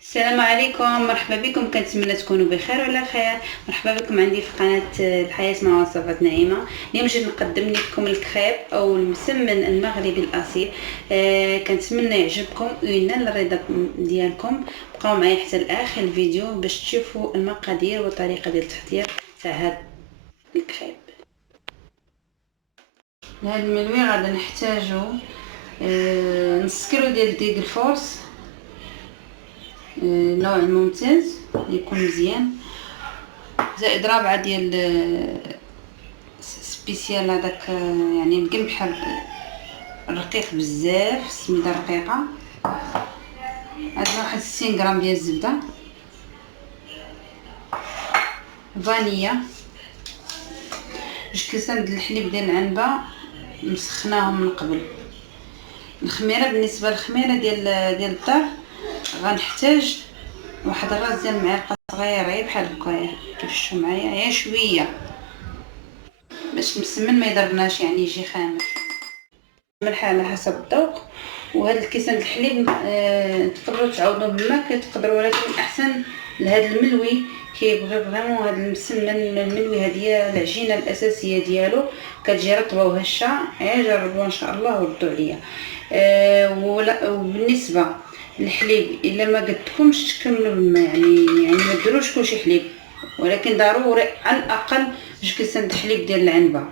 السلام عليكم، مرحبا بكم. كنتمنى تكونوا بخير وعلى خير. مرحبا بكم عندي في قناه الحياه مع وصفات نعيمه. اليوم جيت نقدم لكم الكريب او المسمن المغربي الاصيل. كنتمنى يعجبكم وينال الرضا ديالكم. بقاو معايا حتى لاخر الفيديو باش تشوفوا المقادير والطريقه ديال التحضير تاع هذا الكريب. لهذا الملوي غادي نحتاجو نص كيلو ديال ديك الفورس، نوع ممتاز يكون مزيان، زائد رابعه ديال سبيسيال هذاك، يعني القمح الرقيق بزاف، السميده رقيقه. عندنا واحد 60 غرام ديال الزبده، فانيلا، جوج كيسان ديال الحليب ديال العنبه مسخناهم من قبل. الخميره، بالنسبه للخميره ديال الدار غنحتاج واحد الراس ديال المعلقه صغيره، غير بحال هكايا كيف شفتوا معايا، غير شويه باش المسمن ما يضرناش، يعني يجي خامر. ملح على حسب الذوق. وهذا الكيسان الحليب تقدروا تعوضوه بالماء تقدروا، ولكن احسن لهذا الملوي كيبغي فريمون هذا المسمن الملوي، هذه هي العجينه الاساسيه ديالو، كتجي رطبه وهشه. جربوها ان شاء الله وردوا عليا. وبالنسبه للحليب، الا ما قدتكمش تكملوا بالماء، يعني ما ديروش كلشي حليب، ولكن ضروري على الاقل جوج كيسان الحليب ديال العنبه.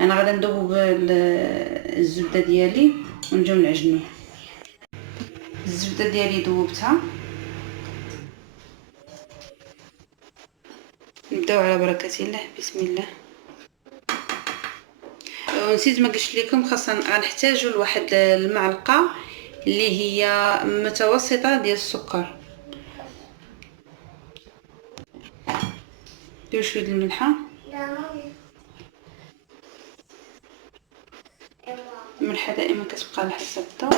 انا غادي نذوب الزبده ديالي ونجيو نعجنوه. الزبده ديالي ذوبتها، نبداو على بركه الله. بسم الله. ونسيت ما قلت لكم، خاصنا غنحتاجوا لواحد المعلقه اللي هي متوسطه ديال السكر. ندير شويه الملحه، الملحه دائما كتبقى على حسب الذوق.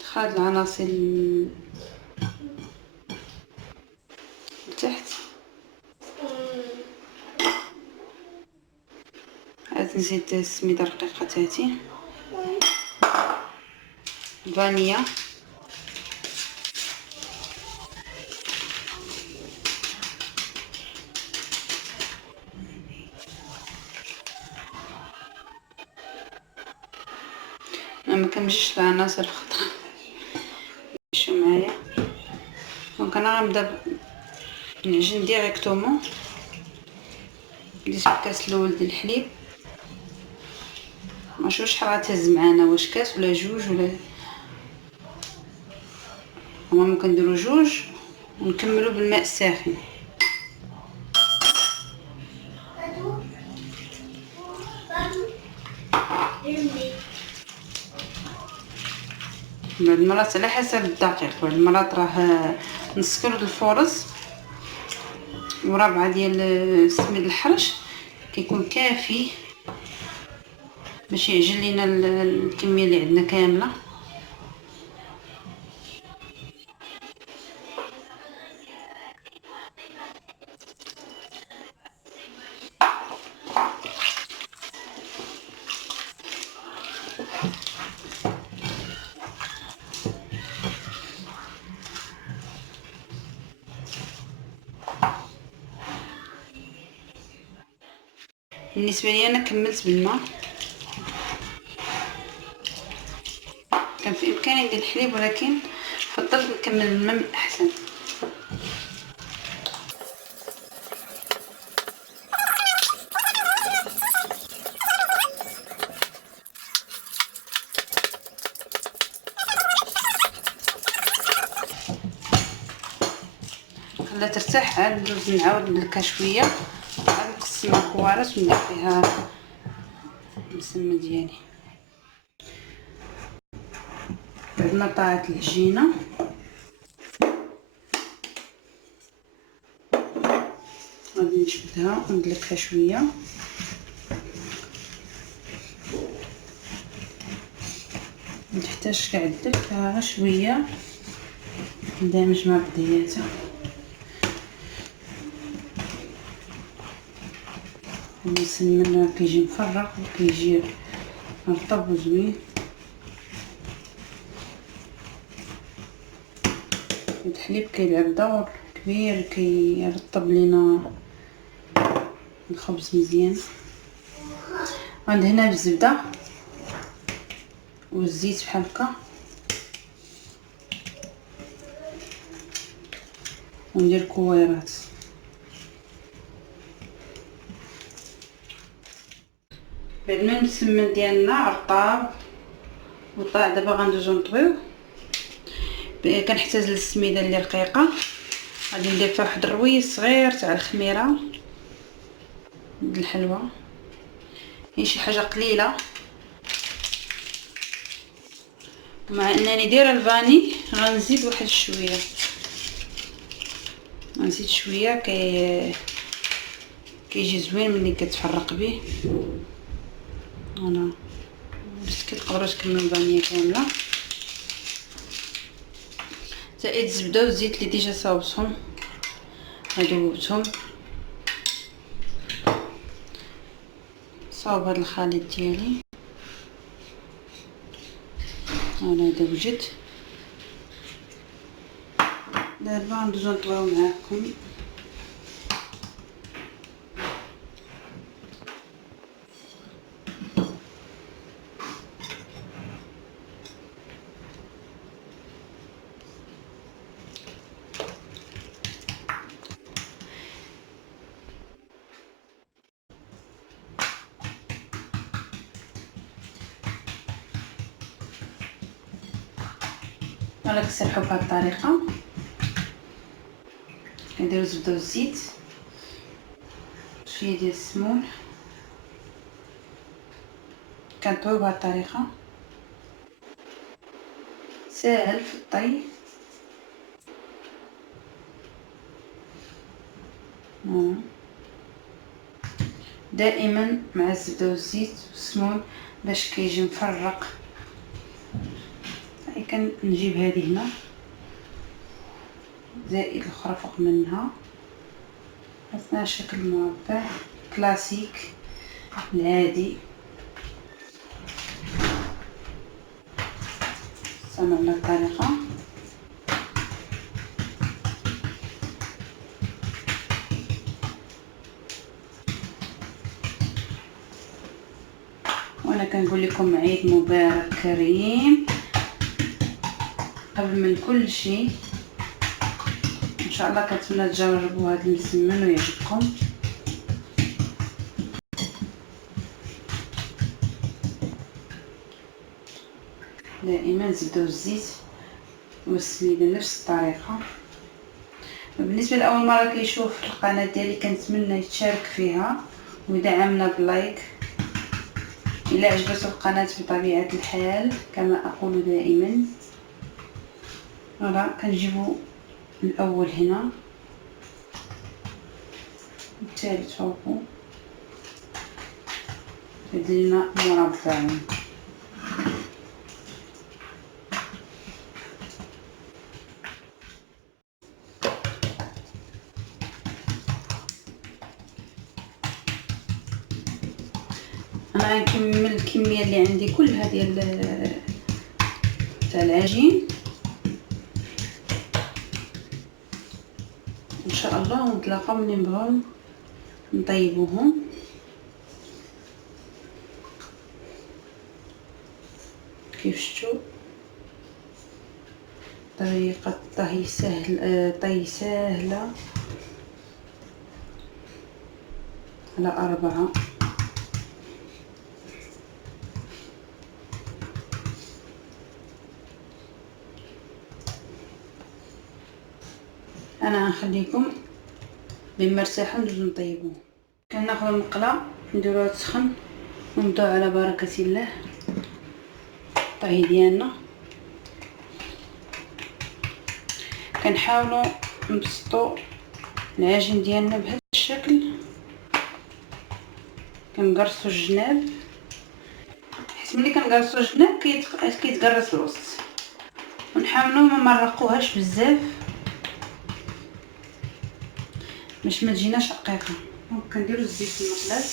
دخلت العناصر لتحت. عاد نزيد السميده الرقيقه تاعتي، فانيا، ما كنمشيش العناصر الخضراء. شو معايا، دونك انا غنبدا نعجن ديريكتومون. ديت الكاس الاول ديال الحليب، ماشي شحال غتهز معانا، واش كاس ولا جوج ولا، ممكن نديرو جوج ونكملو بالماء الساخن. بعض المرات على حسب الدقيق، بعض المرات راه نص كيلو ديال الفورص وربعه ديال السميد الحرش كيكون كافي باش يعجن لينا الكميه اللي عندنا كامله. بالنسبه لي انا كملت بالماء، كان في امكاني ندير الحليب ولكن فضلت نكمل الماء احسن. خليها ترتاح، عاد ندوز نعاود ندلكها شويه، عاد نقسمها كوارث وندير فيها المسمن ديالي. بعد ما طاعت العجينه غادي نشدها وندلكها شويه. متحتاجش كاع الدلك، غير شويه ندمج مع بعضياتها. المسمن كيجي مفرق وكيجي رطب وزوين. الحليب كيلعب دور كبير، كيرطب لينا الخبز مزيان. عندي هنا الزبده والزيت بحال هكا، وندير كويرات. بعد ما المسمن ديالنا رطاب وطاع، دابا غندوزو نطويوه. كنحتاج للسميده اللي رقيقه، غادي ندير فيها واحد الرويس صغير تاع الخميره د الحلوى، هي شي حاجه قليله. مع انني دايره الفاني غنزيد واحد شويه، غنزيد شويه كيجي زوين ملي كتفرق به. انا بس كتقدروا تكملوا الفانيه كامله. زائد الزبده والزيت اللي ديجا صاوبتهم ذوبتهم. صاوب هذا الخليط ديالي، انا هذا وجد. دابا ندوزو نطويو معاكم. انا كنسرحو بهاد الطريقه، كنديرو الزبده والزيت، شويه ديال السمون، كنطويو بهاد الطريقه. ساهل في الطي. دائما مع الزبده والزيت والسمون باش كيجي مفرق. كنجيب هذه هنا زائد الاخرى فوق منها، عطنا شكل مربع كلاسيك العادي. استعملنا الطريقه. وانا كنقول لكم عيد مبارك كريم قبل من كل شيء. ان شاء الله كنتمنى تجربوا هذا المسمن ويعجبكم. دائما الزبده والزيت والسميده نفس الطريقه. بالنسبه لاول مره كيشوف القناه ديالي كنتمنى يتشارك فيها ويدعمنا بلايك. الى عجبته القناه بطبيعه الحال كما اقول دائما. فوالا كنجيبو الاول هنا، الثالث فوقو، درنا مربع. انا غنكمل الكميه اللي عندي كلها ديال تاع العجين ان شاء الله، ونتلاقاو ملي نبغيو نطيبوهم. كيف شفتوا طريقه طهي سهله على 4. انا غنخليكم بما ارتاحوا ندوزو نطيبوه. كناخذ المقله نديروها تسخن ونبداو على بركه الله الطهي ديالنا. كنحاولوا نبسطوا العجين ديالنا بهذا الشكل، كنقرصوا الجناب حيت ملي كنقرصوا الجناب كيتقرص الوسط، ونحاولوا ما نرقوهاش بزاف باش ما تجيناش رقيقه. دونك كنديروا الزيت في المقلاة،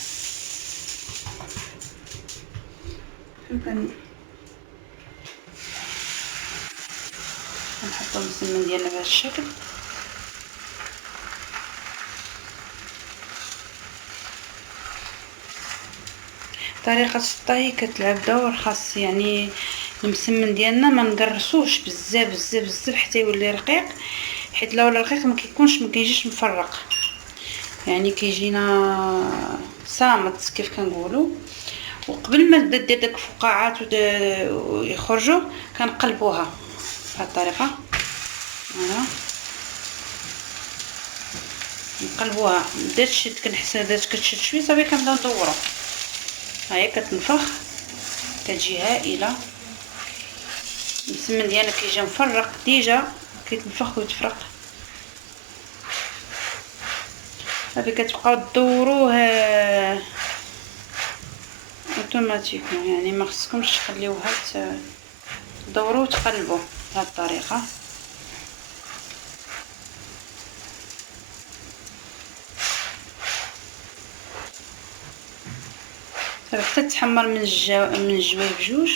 كنحط نحطو المسمن ديالنا بهذا الشكل. طريقه الطهي كتلعب دور خاص، يعني المسمن ديالنا ما نقرصوش بزاف بزاف بزاف حتى يولي رقيق، حيت لو رقيق ما كيجيش مفرق، يعني كيجينا صامت كيف كنقولوا. وقبل ما تبدا دير داك الفقاعات ويخرجوا كنقلبوها بهذه الطريقه. فوالا نقلبوها، بدات تشد، كنحس بدات كتشد شويه صافي كنبداو ندورو. ها هي كتنفخ كتجي هائله. المسمن ديالنا كيجي مفرق ديجا، كيتنفخ ويتفرق. صافي كتبقاو تدوروه اوتوماتيكمون، يعني ما خصكمش تخليوها تدوروه وتقلبوه بهذه الطريقه. صافي حتى تحمر من الجوايب بجوج،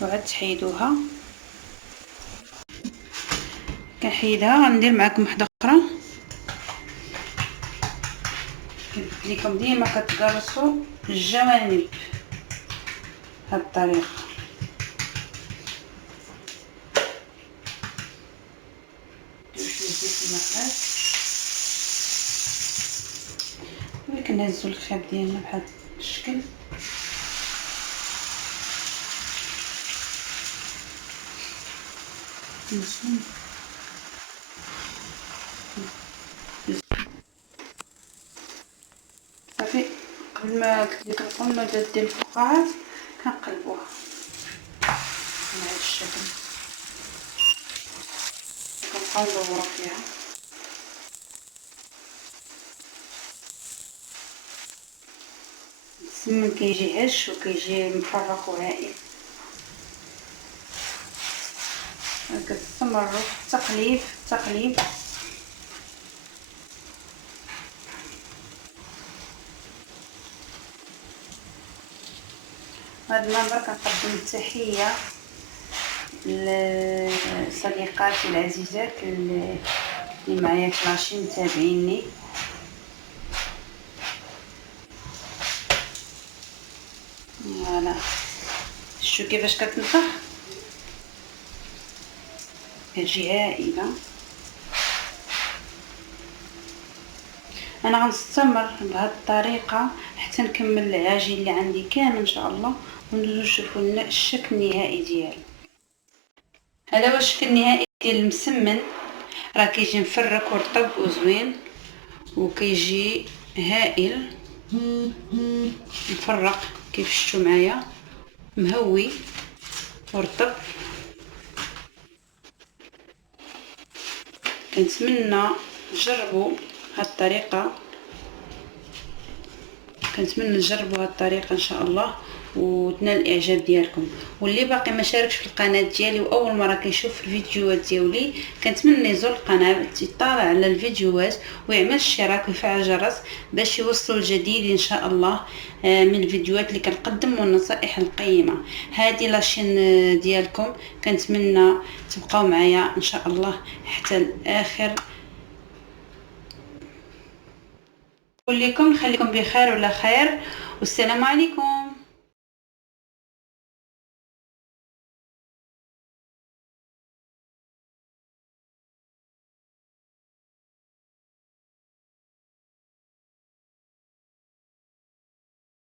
وعاد تحيدوها. كنحيدها غندير معكم وحده اخرى. قلت لكم ديما كتقرصوا الجوانب بهذه الطريقه. كنهزوا الخيط ديالنا بهذا الشكل. صافي قبل ما قلت لكم ما دير الفقاعات كنقلبوها بهذا الشكل، كنبقاو ندورو فيها. السمن كيجي هش وكيجي مفرق وهائل. كتستمروا في التقليب. هذا المنبر كنقدم التحيه لصديقاتي العزيزات اللي معايا في لاشين متابعيني. فوالا شوفوا كيفاش كتنفخ، كتجي هائله. انا غنستمر بهذه الطريقه حتى نكمل العجين اللي عندي كامل ان شاء الله، وندوزو نشوفوا الشكل النهائي ديالو. هذا هو الشكل النهائي ديال المسمن، راه كيجي مفرك ورطب وزوين، وكيجي هائل مفرق كيف شفتوا معايا، مهوي ورطب. كنتمنى تجربوا هاد الطريقه، ان شاء الله وتنال الاعجاب ديالكم. واللي باقي ما شاركش في القناه ديالي واول مره كيشوف الفيديوهات ديالي، كنتمنى يزور القناه يطلع على الفيديوهات ويعمل الاشتراك ويفعل الجرس باش يوصلوا الجديد ان شاء الله من الفيديوهات اللي كنقدم والنصائح القيمه. هذه لاشين ديالكم، كنتمنى تبقاو معايا ان شاء الله حتى الاخر. نقول لكم خليكم بخير ولا خير، والسلام عليكم.